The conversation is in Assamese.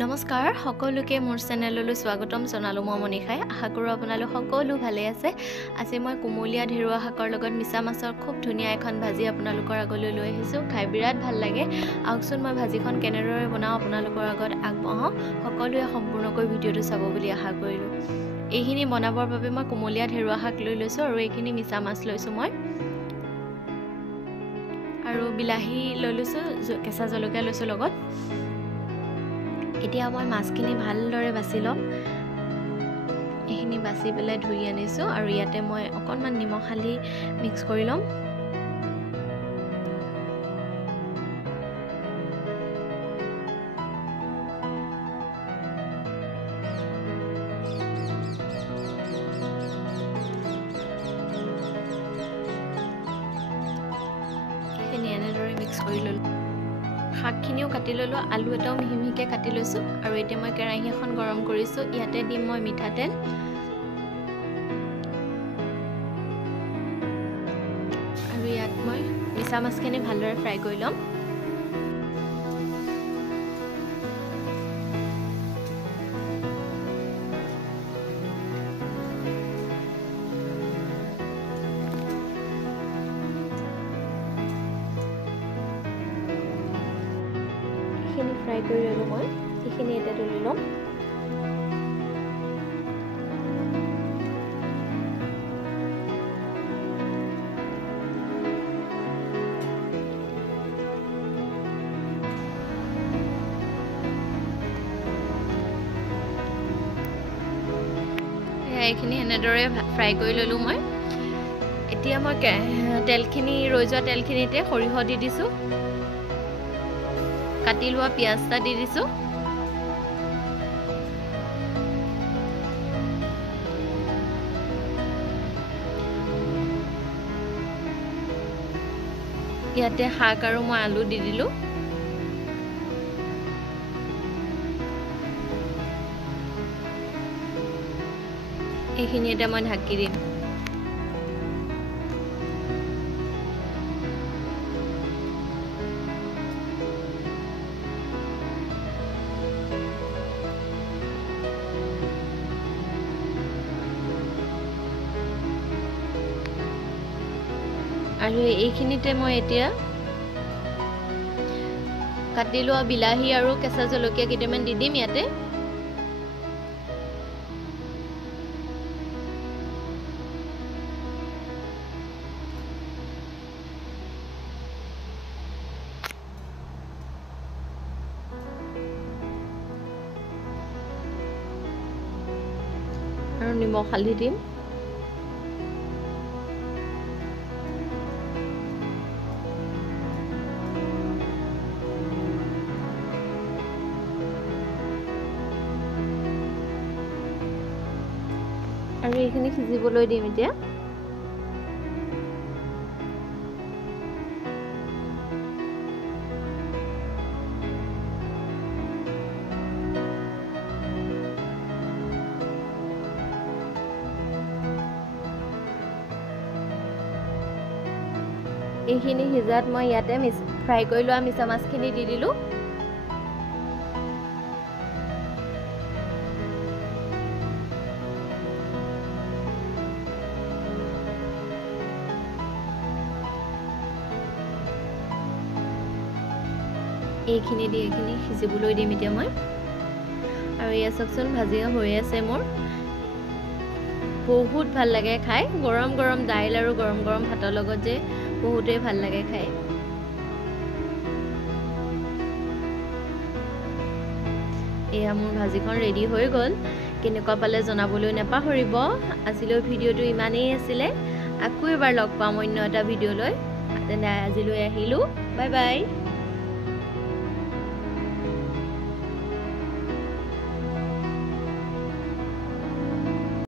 নমস্কাৰ সকলোকে মোৰ চেনেললৈ স্বাগতম জনালো মই মনিখাই আশা কৰো আপোনালোক সকলো ভালে আছে আজি মই কুমলীয়া ঢেৰুৱা শাকৰ লগত মিছা মাছৰ খুব ধুনীয়া এখন ভাজি আপোনালোকৰ আগলৈ লৈ আহিছো খাই বিৰাট ভাল লাগে আহকচোন মই ভাজিখন কেনেদৰে বনাও আপোনালোকৰ আগত আগবঢ়াও সকলোৱে সম্পূৰ্ণকৈ ভিডিওটো চাব বুলি আশা কৰিলো এইখিনি বনাবৰ বাবে মই কুমলীয়া ঢেৰুৱা শাক লৈ লৈছো আৰু এইখিনি মিছা মাছ লৈছো মই আৰু বিলাহী লৈ লৈছো কেঁচা জলকীয়া লৈছো লগত এতিয়া মই মাছখিনি ভালদৰে বাছি লম এইখিনি বাছি পেলাই ধুই আনিছো আৰু ইয়াতে মই অকণমান নিমখ হালধি মিক্স কৰি লম এইখিনি এনেদৰে মিক্স কৰি ললো শাকখিনিও কাটি ললো আলু এটাও মিহি মিহিকে কাটি লৈছো আৰু এতিয়া মই কেৰাহী এখন গৰম কৰিছো ইয়াতে দিম মই মিঠাতেল আৰু ইয়াত মই মিছা মাছখিনি ভালদৰে ফ্ৰাই কৰি লম ফ্ৰাই কৰি ললো মই এইখিনি এটা তুলি লম এইখিনি এনেদৰে ফ্ৰাই কৰি ললো মই এতিয়া মই তেলখিনি ৰৈ যোৱা তেলখিনিতে সৰিয়হ দি দিছো কাটি লোৱা পিয়াজটা দি দিছো ইয়াতে শাক আৰু মই আলু দি দিলো এইখিনি এটা মই ঢাকি দিম আৰু এইখিনিতে মই এতিয়া কাটি লোৱা বিলাহী আৰু কেঁচা জলকীয়া কেইটামান দি দিম ইয়াতে আৰু নিমখ হালধি দিম আৰু এইখিনি সিজিবলৈ দিম এতিয়া এইখিনি সিজাত মই ইয়াতে ফ্ৰাই কৰি লোৱা মিছা মাছখিনি দি দিলো এইখিনি দি এইখিনি সিজিবলৈ দিম এতিয়া মই আৰু এয়া চাওকচোন ভাজি হৈ আছে মোৰ বহুত ভাল লাগে খাই গৰম গৰম দাইল আৰু গৰম গৰম ভাতৰ লগত যে বহুতেই ভাল লাগে খাই এয়া মোৰ ভাজিখন ৰেডি হৈ গ'ল কেনেকুৱা পালে জনাবলৈ নাপাহৰিব আজিলৈ ভিডিওটো ইমানেই আছিলে আকৌ এবাৰ লগ পাম অন্য এটা ভিডিঅ'লৈ আজিলৈ আহিলো বাই বাই